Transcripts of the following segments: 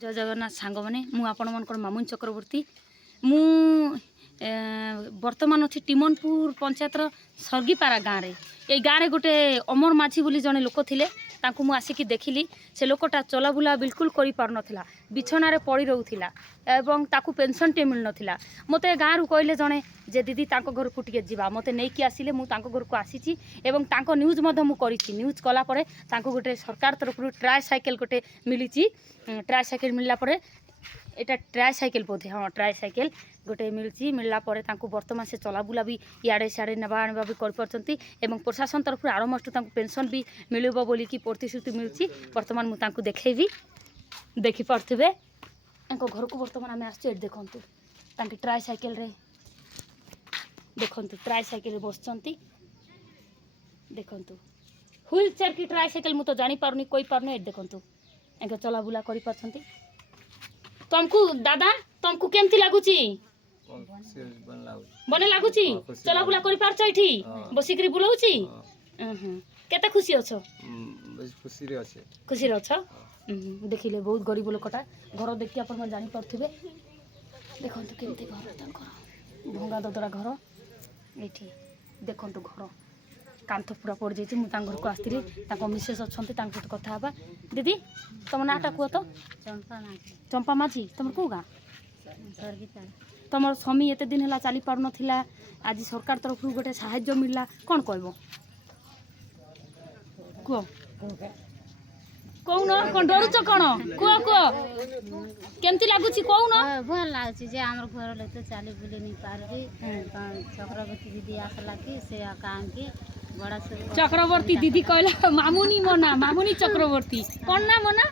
जय जगन्नाथ सांग मैंने मुझे मामुन चक्रवर्ती मु बर्तमान अच्छी टिमनपुर पंचायत सर्गीपारा गाँव में ये गाँव में गोटे अमर माझी बोली जड़े लोक थे मुझे देखिली से लोकटा चलाबुला बिल्कुल कर पार नाला बिछणार पड़ी रोला एवं ताकू पेंशन टे मिल नाला मत गाँव रू कहले जड़े जे दीदी घर को टे जा मत नहीं आसिले मुझे घर को आसी न्यूज न्यूज कलापर गोटे सरकार तरफ ट्राय साइकेल गोटे मिली ट्राय साइकेल मिलला परे एटा ट्राय साइकेल बोधे हाँ ट्राय साइकेल गोटे मिली मिलला बर्तमान से चलाबुला भी इे सियाड़े नेबा आने भी कर प्रशासन तरफ आरमस्ट पेंशन भी मिल बोलिकी प्रतिश्रुति मिली बर्तमान मुझे देखी देखिपे घर को बर्तमान आम आस देखु ट्राय साइकेल रे देखु ट्राय साइकेल बस देखु व्हील चेयर की ट्राय साइकेल मुझे जापारे कही पारनी देखु एंक चलाबुला कर तुमको दादा तुमको केमती लगुच बने लगुच चलाबुला कर पारछ एठी बसिक बुलाऊँ केते खुशी अच्छ खुशी अच्छ देखिले बहुत गरीब लोकटा घर देखिए आप जापारे देखु केमती घर भंगा ददरा घर ये देखु घर कांथ पूरा पड़ जाइए मुझे घर को आसती मिसेस अच्छा सहित कथा दीदी तुम नाटा कह तो चंपा माझी तुम कौ गाँ तुम स्वामी एत दिन है चली पार ना आज सरकार तरफ गोटे साहाय्य मिलला कौन कह कौन कौन डरुच कौन कह कह केमती लगुच कौन भल लगुच जे हमर घर लोग तो चली बुली नहीं पारबी चक्रवर्ती दीदी आसला कि से काम की बड़ा चक्रवर्ती दीदी कहला मामुनी मोना मामुनी चक्रवर्ती कौन ना मोना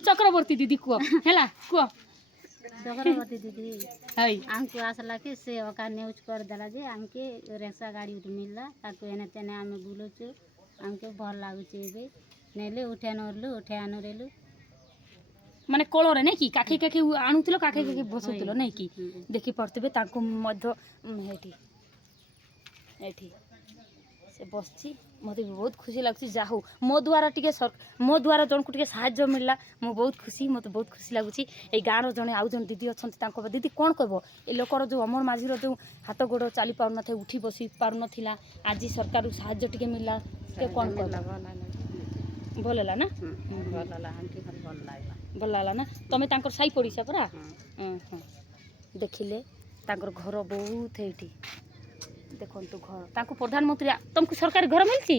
चक्रवर्ती दीदी कह हैला कह चक्रवर्ती दीदी हई आमको आसला कि से ओका न्यूज कर देला जे आमके रिक्शा गाड़ी मिलला ताको एने तेने आमे बुलुचु आमके भल लागुच एबे नेले उठे नरलु उठे आनरेलु माने कोलरे नहीं कि काखे काखे आणुतिलो काखे काखे बसुतिलो नहीं कि देखि पड़तबे ताको मध्य हेठी एठी से बसची मते बहुत खुशी लगछि जाहु मो द्वारा टिके मो द्वारा जन को टिके सहाय्य मिलला मो बहुत खुशी मते बहुत खुशी लगुछि ए गाँव रो जने आउ जन दीदी अछंती ताको दीदी कोन कहबो ए लोकर जो अमर माझी रो जो हाथ गोड़ चली पार न थे उठी बसी पार नथिला आज सरकार सहाय्य टिके मिलला के कोन कहला भल ना भल लागला ना तमे तांकर साई पड़ीसा परा देखिले तांकर घर बहुत हेठी देखो घर तांको प्रधानमंत्री तुमको सरकारी घर मिलती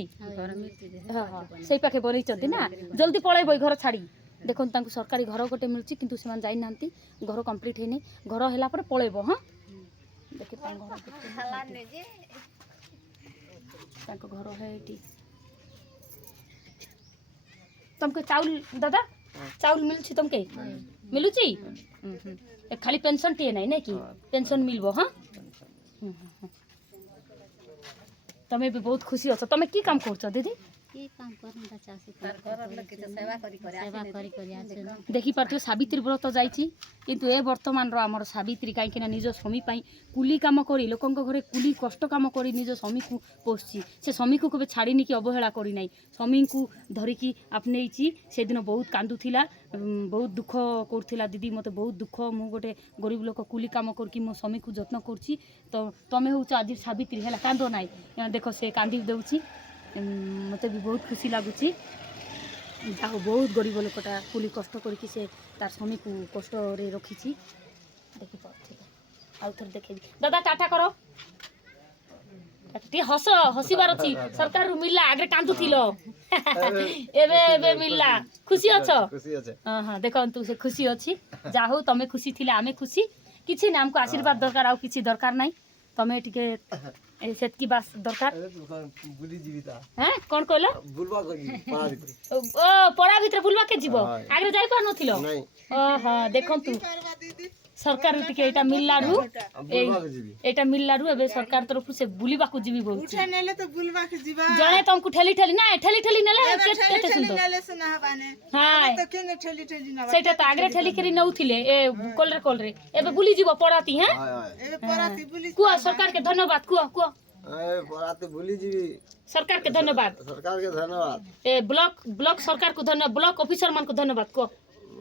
से पाखे बनई ना जल्दी पलैब घर छाड़ी देखो तांको सरकारी घर गोटे मिलची किंतु से जाई नांती घर कंप्लीट हेनी घर हैला पर पलैब हाँ देखि तांको घर है एटी तुमके चाउल दादा चाउल मिलची तुमके मिलुची खाली पेंशन टे नहीं कि पेंशन मिलबो हाँ तमे भी बहुत खुशी अच्छ तमे की काम करछ दीदी की काम करन चासी सेवा करी देखि पारथि सावित्री व्रत जाइछि किंतु ए वर्तमान रो हमर सावित्री काई किना निज स्वामी पई कुली काम करी लोकन को घरे कुली कष्ट काम करी निज स्वामी को पोछि से स्वामी को कबे छाड़ीनी कि अवहेला करी नाही स्वामी को धरी की आपनेछि से दिन बहुत कांदुथिला बहुत दुख करथिला दीदी मते बहुत दुख मु गोटे गरीब लोक कुली काम करकी मो स्वामी को जत्न करछि तो तमे होछ आज सावित्री हैला कांदो नाही देखो से कांदी देउछि मत भी बहुत खुशी लगुच बहुत गरीब लोकटा कुली कष्ट करके से तार स्वामी को कष्ट रे रखी देखी पारे आउ थे देखे दादा टाटा करो हस हसबार अच्छी सरकार रु मिलला आगे कांदु थिलो एबे एबे मिलला खुशी अच्छ हाँ देखो तू से खुशी अच्छी जा हो तमे खुशी थिला आमे खुशी किछि ना हमको आशीर्वाद दरकार आउ किछि दरकार नाही तमे टिके सेतकी बास दरकार बुली जीविता हैं कौन कहला बुलवा करी पड़ा भीतर ओ पड़ा भीतर बुलवा के जीवो आगे जाई पार नथिलो नहीं ओहो देखंतु सरकार टिके एटा मिललारु एटा मिललारु एबे सरकार तरफ से बुलीबा को जीवी बोल उठा नेले तो बुलवा के जीवा जणे तुमको ठेली ठेली ना ठेली ठेली नेले केते सुंदर नेले से ना हबाने हां तो केने ठेली ठेली ना सेटा त आगे ठेली करी नउथिले ए कोल रे एबे बुली जीवो पड़ाती हैं एबे पराती बुली कुआ सरकार के धन्यवाद कुआ ए पराते भूली जीवी सरकार के धन्यवाद सरकार के धन्यवाद ए ब्लॉक सरकार को धन्यवाद ब्लॉक ऑफिसर मान को धन्यवाद को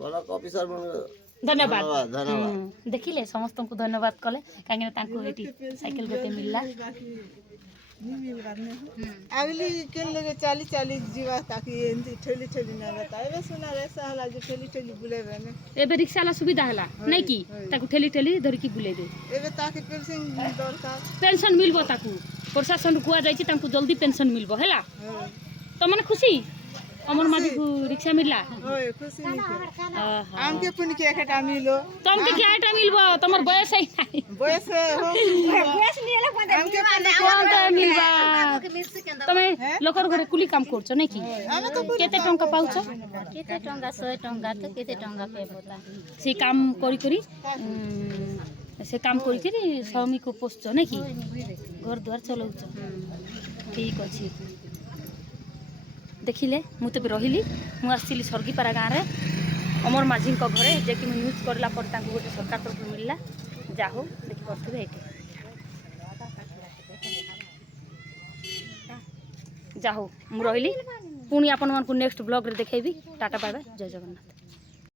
ବ୍ଲକ ଅଫିସର ମାନଙ୍କୁ ଧନ୍ୟବାଦ ଧନ୍ୟବାଦ। ଦେଖିଲେ ସମସ୍ତଙ୍କୁ ଧନ୍ୟବାଦ କଲେ କାହିଁକିନା ତାଙ୍କୁ ଏଠି ସାଇକେଲ ଗୋଟେ ମିଳିଲା। ଆଗଲି କେନ୍ ଲगे ଚାଲି ଚାଲି ଯିବା ତାକି ଏମିତି ଠେଲି ଠେଲି ନେବା ତା ଏବେ ସୁନା ରେସା ହେଲା ଯେ ଠେଲି ଠେଲି ବୁଲେଇବେ ନା ଏବେ ରିକ୍ସାଲା ସୁବିଧା ହେଲା ନାଇଁ କି ତାକୁ ଠେଲି ଠେଲି ଧରିକି ବୁଲେଇବେ। ଏବେ ତାକି ପେନ୍ସନ୍ ଦରକାର ପେନସନ ମିଳିବ ତାକୁ ପ୍ରଶାସନରୁ କୁହାଯାଇଛି ତାଙ୍କୁ ଜଲ୍ଦି ପେନସନ ମିଳିବ ହେଲା। ତମମାନେ ଖୁସି ଅମର ମାଝିକୁ ରିକ୍ସା ମିଳିଲା। ହୋଏ ଖୁସି ନିକେ ଆହା। ଆମକେ ପୁଣି କେ ଏଟା ମିलो ତମକେ କି ଆଇଟା ମିଳିବ ତମର ବୟସ ହେଇ ନାହିଁ ବୟସ ହୋ ଆମକେ କଣ ମିଳିବା। ତମେ ଲୋକର ଘରେ କୁଲି କାମ କରୁଛ ନାଇଁ କି ଆମେ ତ କେତେ ଟଙ୍କା ପାଉଛ? କେତେ ଟଙ୍କା 100 ଟଙ୍କା ତ କେତେ ଟଙ୍କା ପାଇବ ତା ସେ କାମ କରି କରି ସେ କାମ କରିକିରି ସ୍ୱାମୀକୁ ପୋଷୁଛ ନାଇଁ କି ଘର ଦ୍ୱାର ଚଲାଉଛ। ଠିକ୍ ଅଛି ଦେଖିଲେ ମୁଁ ତେବେ ରହିଲି ମୁଁ ଆସିଥିଲି ସର୍ଗିପାରା ଗାଁରେ ଅମର ମାଝୀଙ୍କ ଘରେ ଯେ କି ମୁଁ ନ୍ୟୁଜ୍ କରିଲା ପରେ ତାଙ୍କୁ ଗୋଟେ ସରକାର ତରଫରୁ ମିଳିଲା। ଯାହା ହଉ ଦେଖିପାରୁଥିବେ ଏଇଠି ଯାହା ହଉ ମୁଁ ରହିଲି ପୁଣି ଆପଣମାନଙ୍କୁ ନେକ୍ସଟ ବ୍ଲଗ୍ରେ ଦେଖେଇବି। ଟାଟା ବାଏ ବାଏ ଜୟ ଜଗନ୍ନାଥ।